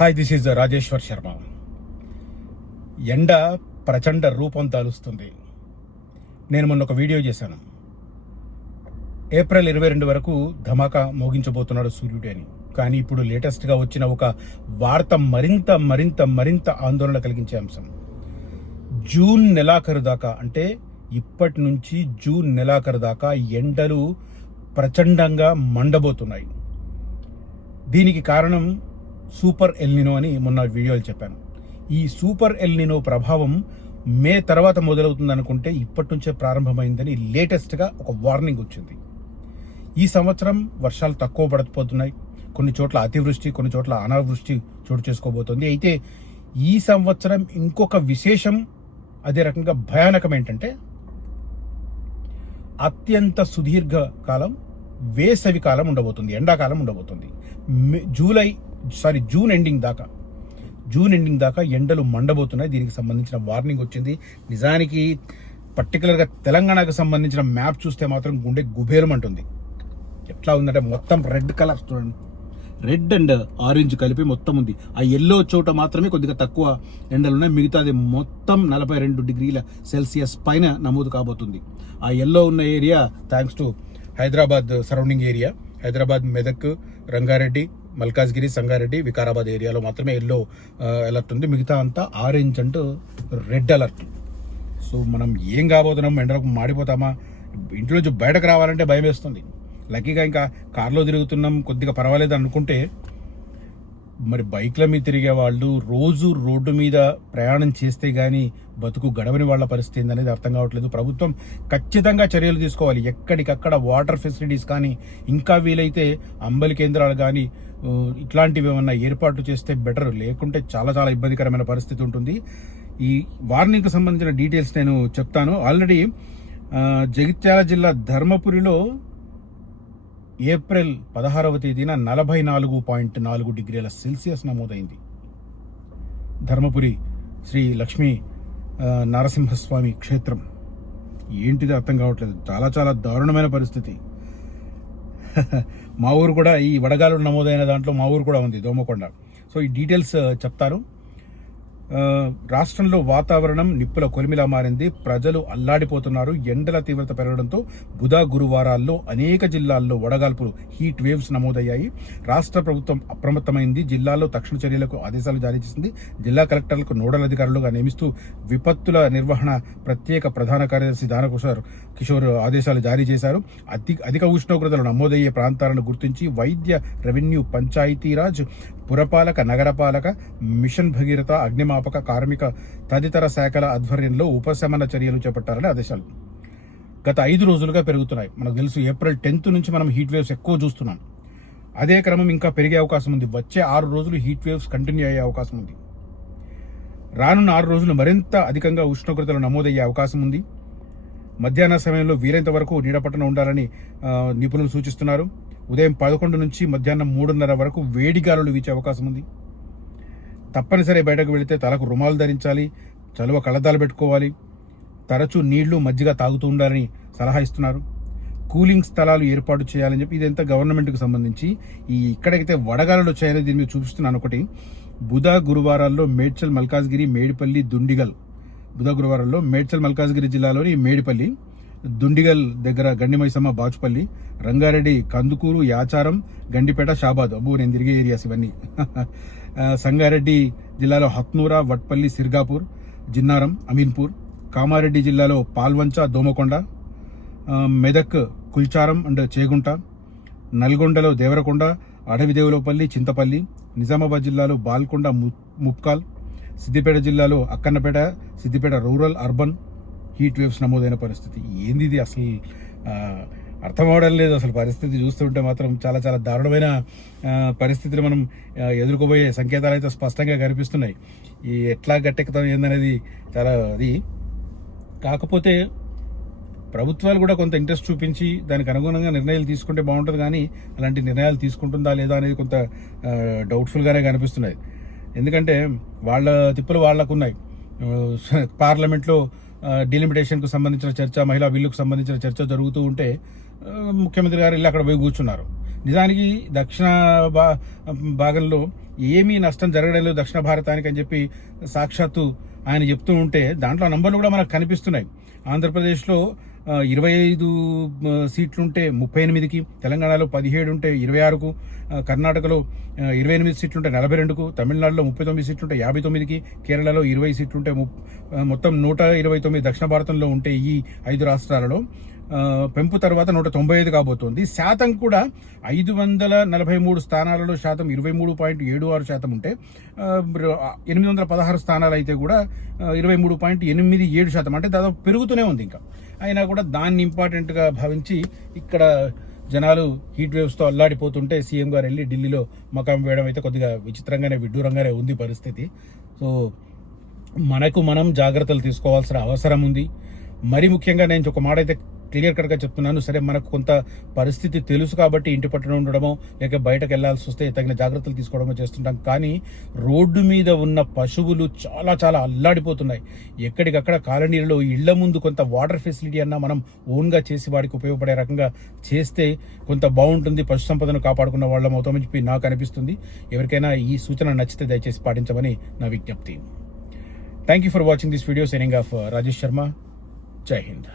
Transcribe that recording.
Hi, this is Rajeshwar Sharma. ఎండ ప్రచండ రూపం దాలుస్తుంది. నేను మొన్న ఒక వీడియో చేశాను. ఏప్రిల్ 22 వరకు ధమాకా మోగించబోతున్నాడు సూర్యుడు అని. కానీ ఇప్పుడు లేటెస్ట్గా వచ్చిన ఒక వార్త మరింత మరింత మరింత ఆందోళన కలిగించే అంశం. జూన్ నెలాఖరు దాకా, అంటే ఇప్పటి నుంచి జూన్ నెలాఖరు దాకా ఎండలు ప్రచండంగా మండబోతున్నాయి. దీనికి కారణం సూపర్ ఎల్నినో అని మొన్న వీడియోలు చెప్పాను. ఈ సూపర్ ఎల్నినో ప్రభావం మే తర్వాత మొదలవుతుంది అనుకుంటే ఇప్పటి నుంచే ప్రారంభమైందని లేటెస్ట్గా ఒక వార్నింగ్ వచ్చింది. ఈ సంవత్సరం వర్షాలు తక్కువ పడకపోతున్నాయి. కొన్ని చోట్ల అతివృష్టి, కొన్ని చోట్ల అనావృష్టి చోటు చేసుకోబోతోంది. అయితే ఈ సంవత్సరం ఇంకొక విశేషం, అదే రకంగా భయానకం ఏంటంటే అత్యంత సుదీర్ఘ కాలం వేసవి కాలం ఉండబోతుంది, ఎండాకాలం ఉండబోతుంది. జూన్ ఎండింగ్ దాకా ఎండలు మండబోతున్నాయి. దీనికి సంబంధించిన వార్నింగ్ వచ్చింది. నిజానికి పర్టికులర్గా తెలంగాణకు సంబంధించిన మ్యాప్ చూస్తే మాత్రం గుండె గుబేరం అంటుంది. ఎట్లా ఉందంటే మొత్తం రెడ్ కలర్ చూడండి, రెడ్ అండ్ ఆరెంజ్ కలిపి మొత్తం ఉంది. ఆ ఎల్లో చోట మాత్రమే కొద్దిగా తక్కువ ఎండలు ఉన్నాయి, మిగతాది మొత్తం 42 డిగ్రీల సెల్సియస్ పైన నమోదు కాబోతుంది. ఆ ఎల్లో ఉన్న area thanks to Hyderabad surrounding area, Hyderabad, Medak, Rangareddy, Malkajgiri, Sangareddy, Vikarabad ఏరియాలో మాత్రమే ఎల్లో అలర్ట్ ఉంది. మిగతా అంతా orange and red alert. So మనం ఏం కాబోతున్నాం? ఎండలకు మాడిపోతామా? ఇంట్లోంచి బయటకు రావాలంటే భయం వేస్తుంది. లక్కీగా ఇంకా కార్లో తిరుగుతున్నాం, కొద్దిగా పర్వాలేదు అనుకుంటే, మరి బైక్ల మీద తిరిగే వాళ్ళు రోజు రోడ్డు మీద ప్రయాణం చేస్తే కానీ బతుకు గడవని వాళ్ళ పరిస్థితి ఏందనేది అర్థం కావట్లేదు. ప్రభుత్వం ఖచ్చితంగా చర్యలు తీసుకోవాలి. ఎక్కడికక్కడ వాటర్ ఫెసిలిటీస్ కానీ, ఇంకా వీలైతే అంబలి కేంద్రాలు కానీ ఇట్లాంటివి ఏమన్నా ఏర్పాటు చేస్తే బెటర్. లేకుంటే చాలా చాలా ఇబ్బందికరమైన పరిస్థితి ఉంటుంది. ఈ వార్నింగ్కి సంబంధించిన డీటెయిల్స్ నేను చెప్తాను. ఆల్రెడీ జగిత్యాల జిల్లా ధర్మపురిలో ఏప్రిల్ 16వ తేదీన 44.4 డిగ్రీల సెల్సియస్ నమోదైంది. ధర్మపురి శ్రీ లక్ష్మీ నరసింహస్వామి క్షేత్రం. ఏంటిది అర్థం కావట్లేదు. చాలా చాలా దారుణమైన పరిస్థితి. మా ఊరు కూడా ఈ వడగాలులు నమోదైన దాంట్లో మా ఊరు కూడా ఉంది, దోమకొండ. సో ఈ డీటెయిల్స్ చెప్తాను. రాష్ట్రంలో వాతావరణం నిప్పుల కొలిమిలా మారింది. ప్రజలు అల్లాడిపోతున్నారు. ఎండల తీవ్రత పెరగడంతో బుధ, గురువారాల్లో అనేక జిల్లాల్లో వడగాల్పులు, హీట్ వేవ్స్ నమోదయ్యాయి. రాష్ట్ర ప్రభుత్వం అప్రమత్తమైంది. జిల్లాల్లో తక్షణ చర్యలకు ఆదేశాలు జారీ చేసింది. జిల్లా కలెక్టర్లకు నోడల్ అధికారులుగా నియమిస్తూ విపత్తుల నిర్వహణ ప్రత్యేక ప్రధాన కార్యదర్శి కిషోర్ ఆదేశాలు జారీ చేశారు. అధిక ఉష్ణోగ్రతలు నమోదయ్యే ప్రాంతాలను గుర్తించి వైద్య, రెవెన్యూ, పంచాయతీరాజ్, పురపాలక, నగరపాలక, మిషన్ భగీరథ, అగ్నిమాపక, కార్మిక తదితర శాఖల ఆధ్వర్యంలో ఉపశమన చర్యలు చేపట్టాలని ఆదేశాలు గత 5 రోజులుగా పెరుగుతున్నాయి. మనకు తెలుసు, ఏప్రిల్ 10th నుంచి మనం హీట్ వేవ్స్ ఎక్కువ చూస్తున్నాం. అదే క్రమం ఇంకా పెరిగే అవకాశం ఉంది. వచ్చే 6 రోజులు హీట్ వేవ్స్ కంటిన్యూ అయ్యే అవకాశం ఉంది. రానున్న 6 రోజులు మరింత అధికంగా ఉష్ణోగ్రతలు నమోదయ్యే అవకాశం ఉంది. మధ్యాహ్న సమయంలో వీలైనంత వరకు నీడపట్టున ఉండాలని నిపుణులు సూచిస్తున్నారు. ఉదయం 11 నుంచి మధ్యాహ్నం 3:30 వరకు వేడి గాలులు వీచే అవకాశం ఉంది. తప్పనిసరి బయటకు వెళితే తలకు రుమాలు ధరించాలి, చలువ కళ్ళద్దాలు పెట్టుకోవాలి, తరచూ నీళ్లు, మజ్జిగ తాగుతూ ఉండాలని సలహా ఇస్తున్నారు. కూలింగ్ స్థలాలు ఏర్పాటు చేయాలని చెప్పి, ఇదంతా గవర్నమెంట్కి సంబంధించి. ఇక్కడైతే వడగాలులు వచ్చాయని దీని మీద చూపిస్తున్నాను. ఒకటి, బుధ, గురువారాల్లో మేడ్చల్, మల్కాజ్గిరి, మేడిపల్లి, దుండిగల్. బుధ, గురువారాల్లో మేడ్చల్, మల్కాజ్గిరి జిల్లాలోని మేడిపల్లి, దుండిగల్ దగ్గర గండిమైసమ్మ, బాచుపల్లి, రంగారెడ్డి, కందుకూరు, యాచారం, గండిపేట, షాబాద్. నేను తిరిగే ఏరియాస్ ఇవన్నీ. సంగారెడ్డి జిల్లాలో హత్నూరా, వట్పల్లి, సిర్గాపూర్, జిన్నారం, అమీన్పూర్. కామారెడ్డి జిల్లాలో పాల్వంచ, దోమకొండ, మెదక్, కుల్చారం అండ్ చేగుంట. నల్గొండలో దేవరకొండ, అడవిదేవులపల్లి, చింతపల్లి. నిజామాబాద్ జిల్లాలో బాల్కొండ, ముప్కాల్. సిద్దిపేట జిల్లాలో Akkannapeta, Siddipet rural, urban heat waves నమోదైన పరిస్థితి. ఏంది ఇది? అసలు అర్థం అవడం లేదు. అసలు పరిస్థితి చూస్తుంటే మాత్రం చాలా చాలా దారుణమైన పరిస్థితులు మనం ఎదుర్కోబోయే సంకేతాలు అయితే స్పష్టంగా కనిపిస్తున్నాయి. ఈ ఎట్లా గట్టెక్కుతాం ఏందనేది చాలా అది. కాకపోతే ప్రభుత్వాలు కూడా కొంత ఇంట్రెస్ట్ చూపించి దానికి అనుగుణంగా నిర్ణయాలు తీసుకుంటే బాగుంటుంది. కానీ అలాంటి నిర్ణయాలు తీసుకుంటుందా లేదా అనేది కొంత డౌట్ఫుల్గానే కనిపిస్తున్నాయి. ఎందుకంటే వాళ్ళ తిప్పలు వాళ్ళకు ఉన్నాయి. పార్లమెంట్లో డిలిమిటేషన్కు సంబంధించిన చర్చ, మహిళా బిల్లుకు సంబంధించిన చర్చ జరుగుతూ ఉంటే ముఖ్యమంత్రి గారు వెళ్ళి అక్కడ పోయి కూర్చున్నారు. నిజానికి దక్షిణ భాగంలో ఏమీ నష్టం జరగడం లేదు దక్షిణ భారతానికి అని చెప్పి సాక్షాత్తు ఆయన చెప్తూ ఉంటే దాంట్లో నంబర్లు కూడా మనకు కనిపిస్తున్నాయి. ఆంధ్రప్రదేశ్లో 25 సీట్లుంటే 38కి, తెలంగాణలో 17 ఉంటే 26కు, కర్ణాటకలో 28 సీట్లుంటే 42కు, తమిళనాడులో 39 సీట్లుంటే 59కి, కేరళలో 20 సీట్లుంటే మొత్తం 129 దక్షిణ భారతంలో ఉంటే ఈ 5 రాష్ట్రాలలో పెంపు తర్వాత 195 కాబోతోంది. శాతం కూడా 543 స్థానాలలో శాతం 23.76% ఉంటే 816 స్థానాలు అయితే కూడా 23.87%, అంటే దాదాపు పెరుగుతూనే ఉంది. ఇంకా అయినా కూడా దాన్ని ఇంపార్టెంట్గా భావించి ఇక్కడ జనాలు హీట్ వేవ్స్తో అల్లాడిపోతుంటే సీఎం గారు వెళ్ళి ఢిల్లీలో మకాం వేయడం అయితే కొద్దిగా విచిత్రంగానే విడ్డూరంగానే ఉంది పరిస్థితి. సో మనకు మనం జాగ్రత్తలు తీసుకోవాల్సిన అవసరం ఉంది. మరి ముఖ్యంగా నేను ఒక మాట అయితే క్లియర్ కట్గా చెప్తున్నాను. సరే, మనకు కొంత పరిస్థితి తెలుసు కాబట్టి ఇంటి పట్టున ఉండడమో లేక బయటకు వెళ్లాల్సి వస్తే తగిన జాగ్రత్తలు తీసుకోవడమో చేస్తుంటాం. కానీ రోడ్డు మీద ఉన్న పశువులు చాలా చాలా అల్లాడిపోతున్నాయి. ఎక్కడికక్కడ కాలనీలలో ఇళ్ల ముందు కొంత వాటర్ ఫెసిలిటీ అన్నా మనం ఓన్గా చేసి వాడికి ఉపయోగపడే రకంగా చేస్తే కొంత బాగుంటుంది. పశు సంపదను కాపాడుకున్న వాళ్ళం అవుతామని చెప్పి నాకు అనిపిస్తుంది. ఎవరికైనా ఈ సూచన నచ్చితే దయచేసి పాటించమని నా విజ్ఞప్తి. Thank you for watching this video. Signing off Rajesh Sharma. జై హింద్.